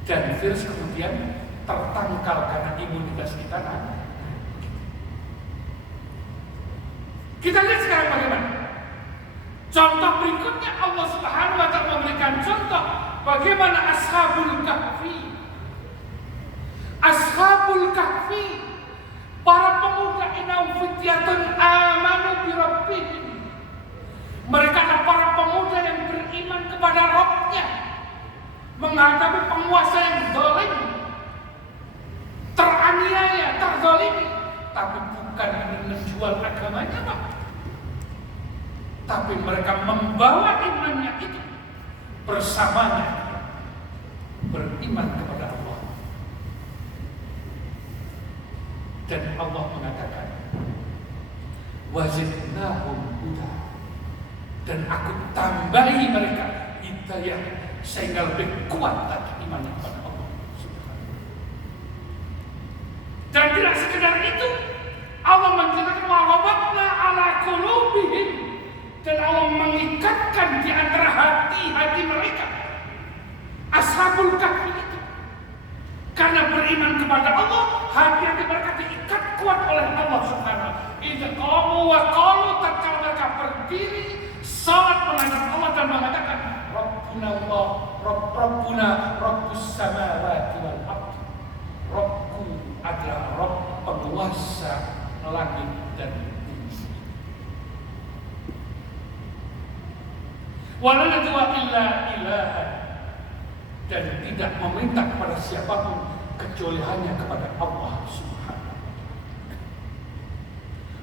dan virus kemudian tertangkal karena imunitas kita naik. Kita lihat sekarang bagaimana. Contoh berikutnya, Allah Subhanahu wa Ta'ala memberikan contoh bagaimana Ashabul Kahfi. Ashabul Kahfi, para pemuda inau fityatun amanu bi rabbihim. Mereka adalah para pemuda yang beriman kepada Rabb-nya, menghadapi penguasa yang zalim, teraniaya, terzalimi, tapi bukan menjual agamanya, Pak. Tapi mereka membawa imannya itu bersamanya, beriman kepada Allah. Dan Allah mengatakan wazidnahum huda, dan aku tambahi mereka hidayah sehingga lebih kuat lagi iman kepada Allah. Dan tidak sekedar itu, Allah menjelaskan wa rabatna ala qulubihim, dan Allah mengikatkan di antara hati-hati mereka, Ashabul Kahfi itu. Karena beriman kepada Allah, hati-hati mereka diikat kuat oleh Allah Subhanahu. Idza qamu wa qalu, tatkala mereka berdiri salat menghadap Allah dan mengatakan Rabbuna Allah, Rabbuna Rabbus samawati wal ardh. Rabbku adalah Rabb penguasa langit dan bumi. Wala nad'u illa ilaha, dan tidak meminta kepada siapapun kecuali hanya kepada Allah Subhanahu.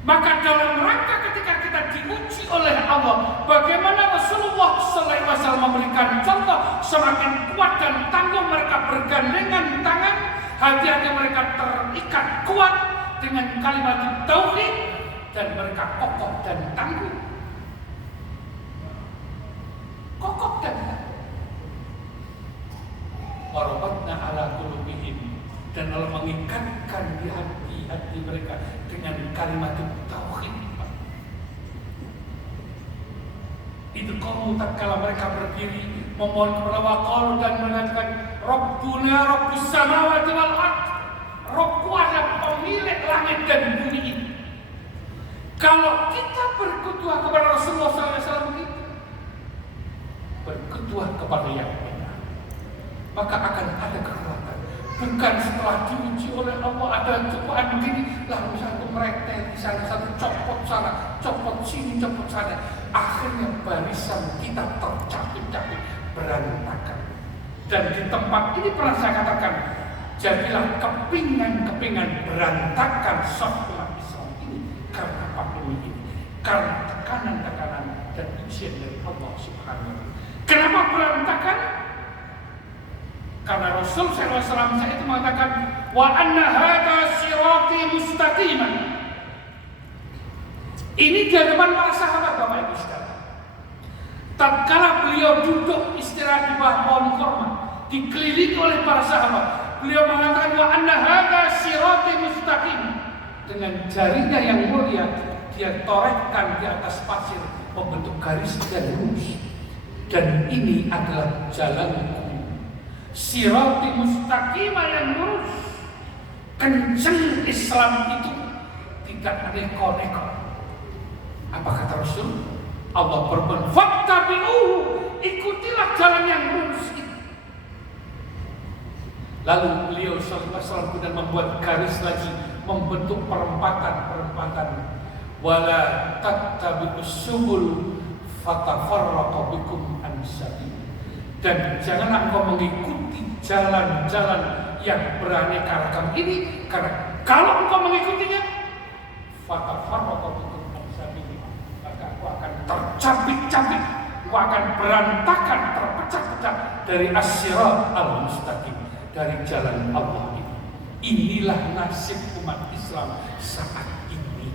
Maka dalam rangka ketika kita diuji oleh Allah, bagaimana Rasulullah SAW memberikan contoh, semakin kuat dan tangguh mereka bergandengan tangan, hati-hati mereka terikat kuat dengan kalimat tauhid, dan mereka kokoh dan tangguh. Kokoh dan tangguh. ratna ala qulubihim, dan Allah mengikatkan di hati mereka dengan kalimat tauhid. Itu kaum tatkala mereka berdiri memohon kepada Allah dan mengatakan Rabbuna Rabbus samawati wal ardh, Rabbku adalah pemilik langit dan bumi ini. Kalau kita berketua kepada Rasulullah SAW, kita berketua kepada yang benar, maka akan ada kekuatan. Bukan setelah diuji oleh Allah ada cobaan begini, lalu satu meretel di sana, satu copot sana, copot sini, copot sana. Akhirnya barisan kita tercapit-capit, berantakan. Dan di tempat ini pernah saya katakan, jadilah kepingan-kepingan berantakan saf umat Islam ini karena pandemi ini, karena tekanan-tekanan dan ujian dari Allah Subhanahu wa Ta'ala. Kenapa berantakan? Karena Rasul SAW saya itu mengatakan wa anna hadza sirati mustaqiman. Ini di hadapan para sahabat Bapak Ibu sekalian. Tatkala beliau duduk istirahat di bawah pohon kurma, dikelilingi oleh para sahabat, beliau mengatakan wa anna hadza sirati mustaqim. Dengan jarinya yang mulia dia torehkan di atas pasir membentuk garis dan lurus. Dan ini adalah jalanku, sirati mustaqimah yang lurus. Kenceng Islam itu, tidak neko-neko. Apa kata Rasul? Allah berfirman, "Fattabi'uhu", ikutilah jalan yang lurus itu. Lalu beliau sallallahu alaihi wasallam kemudian membuat garis lagi, membentuk perempatan. Wala tattabi'us subul fatafarraqu bikum an sabil. Dan janganlah engkau mengikuti jalan-jalan yang beraneka ragam ini, karena kalau engkau mengikutinya, fatafarraqu bikum an sabil, maka engkau akan tercapit-capit, engkau akan berantakan, terpecah-pecah dari as-sirat al-mustaqim, dari jalan Allah ini. Inilah nasib umat Islam saat ini.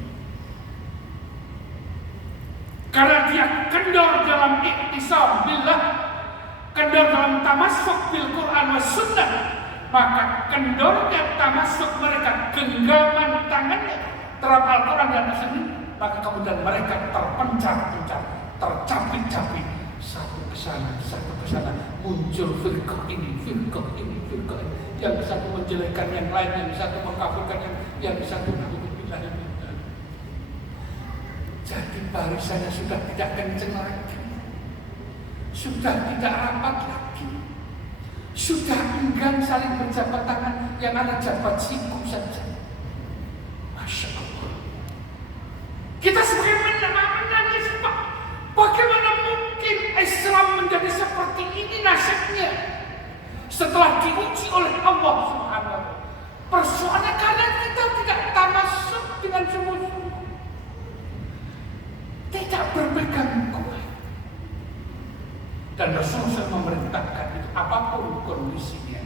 Karena dia kendor dalam iktisam billah, kendor dalam tamassuk bil Quran was sunnah, maka kendornya tamassuk mereka, genggaman tangannya terhadap Al-Quran dan As-Sunnah, maka kemudian mereka terpencar-pencar, tercapit-capit, satu ke sana, muncul firqah ini, yang satu menjelekkan yang lain, yang satu mengkafirkan yang satu naudzubillah. Jadi barisannya sudah tidak kenceng lagi, sudah tidak rapat lagi, sudah enggan saling berjabat tangan, yang ada jabat siku saja. Masya Allah. Kita sebagai menangis, Pak. Bagaimana mungkin Islam menjadi seperti ini nasibnya setelah diuji oleh Allah Subhanahu wa Ta'ala? Persoalannya karena kita tidak tamasuk dengan sungguh-sungguh, tidak berpegang kuat. Dan Rasulullah memerintahkan itu apapun kondisinya,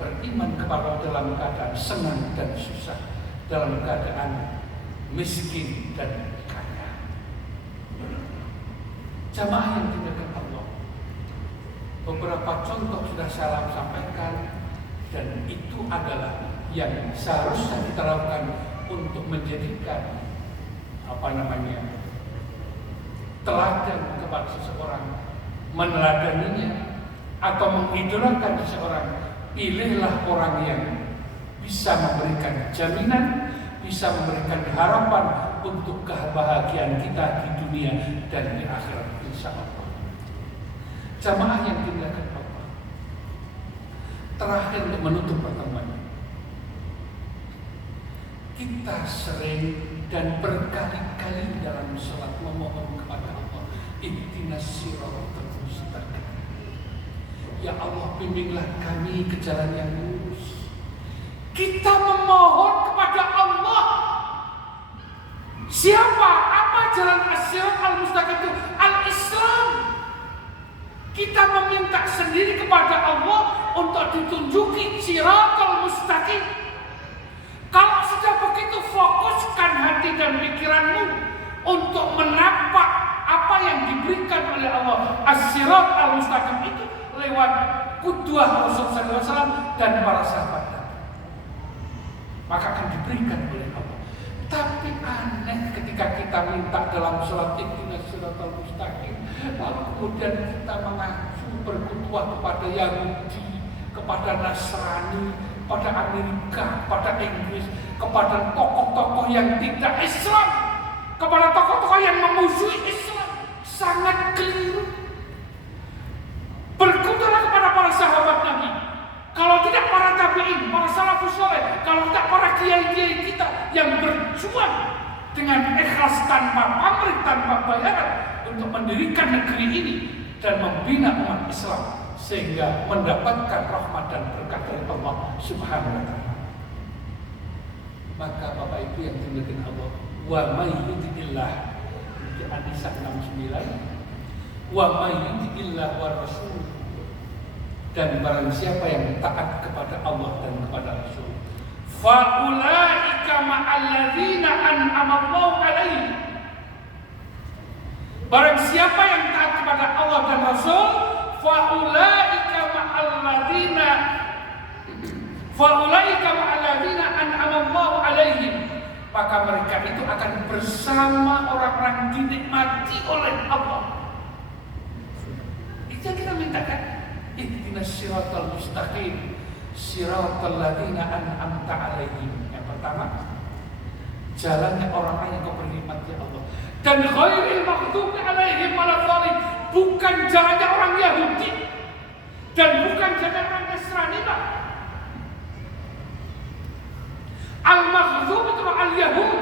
beriman kepada dalam keadaan senang dan susah, dalam keadaan miskin dan kaya. Jamaah yang dimuliakan Allah, beberapa contoh sudah saya sampaikan, dan itu adalah yang seharusnya diterapkan untuk menjadikan teladan kepada seseorang, meneladaninya atau mengidolakan seseorang. Pilihlah orang yang bisa memberikan jaminan, bisa memberikan harapan untuk kebahagiaan kita di dunia dan di akhirat, insya Allah. Jamaah yang dimuliakan Allah, terakhir untuk menutup pertemuan, kita sering dan berkali-kali dalam salat memohon kepada Allah, ihdinas siratal mustaqim. Ya Allah, bimbinglah kami ke jalan yang lurus. Kita memohon kepada Allah. Siapa? Apa jalan as-sirat al-mustaqim itu? Al-Islam. Kita meminta sendiri kepada Allah untuk ditunjuki siratal mustaqim. Kalau sudah begitu, fokuskan hati dan pikiranmu untuk menapak apa yang diberikan oleh Allah. As-sirat al-mustaqim itu lewat qudwah Rasulullah SAW dan para sahabat, maka akan diberikan oleh Allah. Tapi aneh ketika kita minta dalam sholat ihdinas siratal mustaqim, lalu kemudian kita mengacu berkutuah kepada Yahudi, kepada Nasrani, kepada Amerika, kepada Inggris, kepada tokoh-tokoh yang tidak Islam, kepada tokoh-tokoh yang memusuhi Islam. Sangat keliru. Berkutulah kepada para sahabat Nabi. Kalau tidak para tabi'in, para salafus saleh, kalau tidak para kiai-kiai kita yang berjuang dengan ikhlas tanpa pamrih, tanpa bayaran untuk mendirikan negeri ini dan membina umat Islam sehingga mendapatkan rahmat dan berkah dari Allah Subhanahu wa taala. Maka Bapak Ibu yang dimuliakan Allah, wa may yuti'illah, di An-Nisa 69, wa may yuti'illah wa rasul, dan barang siapa yang taat kepada Allah dan kepada Rasul, fa ulaika ma'al ladzina an'ama Allahu 'alaihim. Barang siapa yang taat kepada Allah dan Rasul, fa ulaika ma'al ladzina an'ama Allahu 'alaihim, maka mereka itu akan bersama orang-orang dinikmati oleh Allah. Itu yang kita mintakan. Ihdinas siratal mustaqim, siratal ladzina an'amta 'alaihim. Yang pertama, jalannya orang-orang yang kau beri nikmat ya Allah. Dan ghairil maghdubi 'alaihim waladdallin, bukan jalannya orang Yahudi dan bukan jalannya orang Nasrani, Pak. Al-maghdub itu al-Yahud,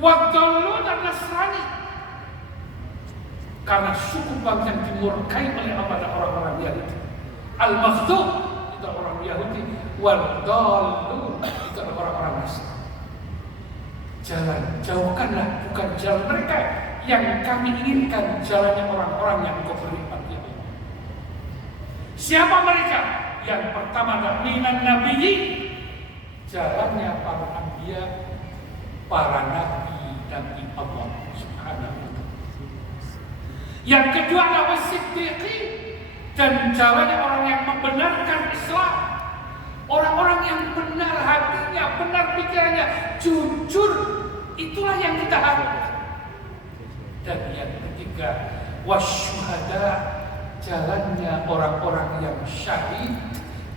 wad-dallun an-Nasrani. Karena suku bangsa yang dimurkai oleh Allah orang-orang Yahudi. Al-maghdub itu orang Yahudi, wad-dallun itu orang-orang Nasrani. Jalan, jauhkanlah bukan jalan mereka yang kami inginkan, jalannya orang-orang yang kau beri nikmat ya Allah. Siapa mereka? Yang pertama adalah minan nabiyyin, jalannya para anbiya, para nabi dan Allah Subhanahu wa taala. Yang kedua adalah wasiddiqin, dan jalannya orang yang membenarkan Islam, orang-orang yang benar hatinya, benar pikirannya, jujur, itulah yang kita harapkan. Dan yang ketiga wasyuhada, jalannya orang-orang yang syahid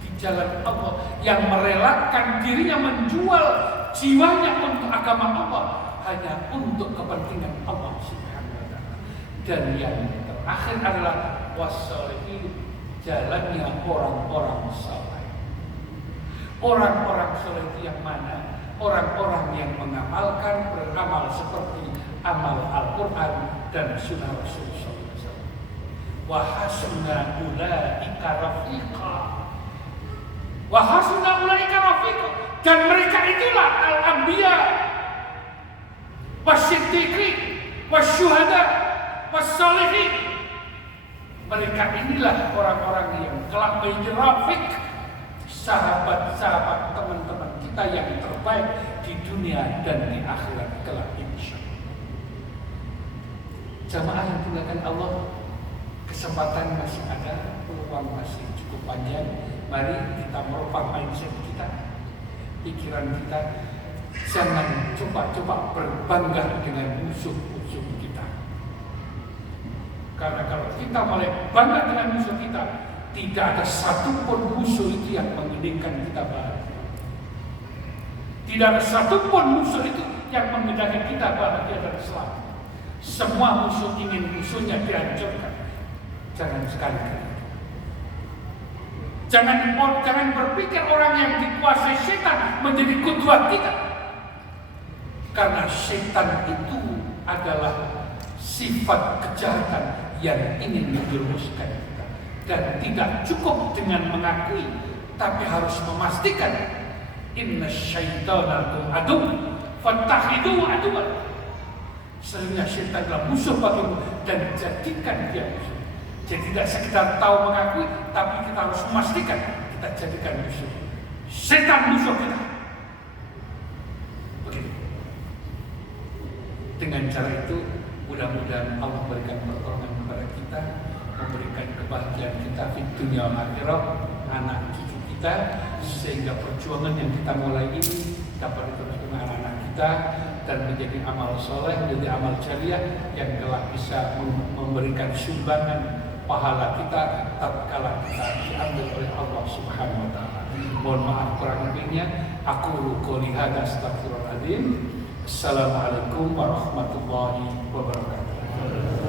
di jalan Allah, yang merelakan dirinya, menjual jiwanya untuk agama Allah, hanya untuk kepentingan Allah Subhanahu wa taala. Dan yang terakhir adalah wassalihin, jalannya orang-orang saleh. Orang-orang saleh itu yang mana? Orang-orang yang mengamalkan, beramal seperti amal Al-Quran dan sunnah Rasulullah SAW. Wa hasuna ulaika rafiqa, wa hasuna ulaika rafiqa, dan mereka itulah al-anbiya, wasiddiqin, wasyuhada, wassalihin. Mereka inilah orang-orang yang kelak menjadi rafiq, sahabat-sahabat, teman-teman kita yang terbaik di dunia dan di akhirat kelak insyaallah. Jamaah yang dimuliakan Allah, kesempatan masih ada, peluang masih cukup panjang. Mari kita merubah mindset kita, pikiran kita. Jangan coba-coba berbangga dengan musuh-musuh kita. Karena kalau kita mulai bangga dengan musuh kita, tidak ada satupun musuh itu yang menginginkan kita bahagia. Tidak ada satupun musuh itu yang menginginkan kita bahagia dan selamat. Semua musuh ingin musuhnya dihancurkan. Jangan sekali-kali. Jangan berpikir orang yang dikuasai setan menjadi qudwah kita. Karena setan itu adalah sifat kejahatan yang ingin menjerumuskan kita. Dan tidak cukup dengan mengakui, tapi harus memastikan inna syaitana lakum adu fattakhidhu aduwwan. Sesungguhnya setan adalah musuh bagimu dan jadikan dia musuh. Jadi tidak sekedar tahu mengakui, tapi kita harus memastikan kita jadikan musuh. Setan musuh kita. Begitu. Dengan cara itu mudah-mudahan Allah berikan pertolongan kepada kita memberikan kebahagiaan kita di dunia dan akhirat, anak cucu kita, sehingga perjuangan yang kita mulai ini dapat diteruskan anak-anak kita dan menjadi amal soleh, menjadi amal jariah yang kelak bisa memberikan sumbangan pahala kita tatkala kita diambil oleh Allah Subhanahu wa taala. Mohon maaf kurang lebihnya. Aku qouli hadza astaghfirullahaladzim. Assalamualaikum warahmatullahi wabarakatuh.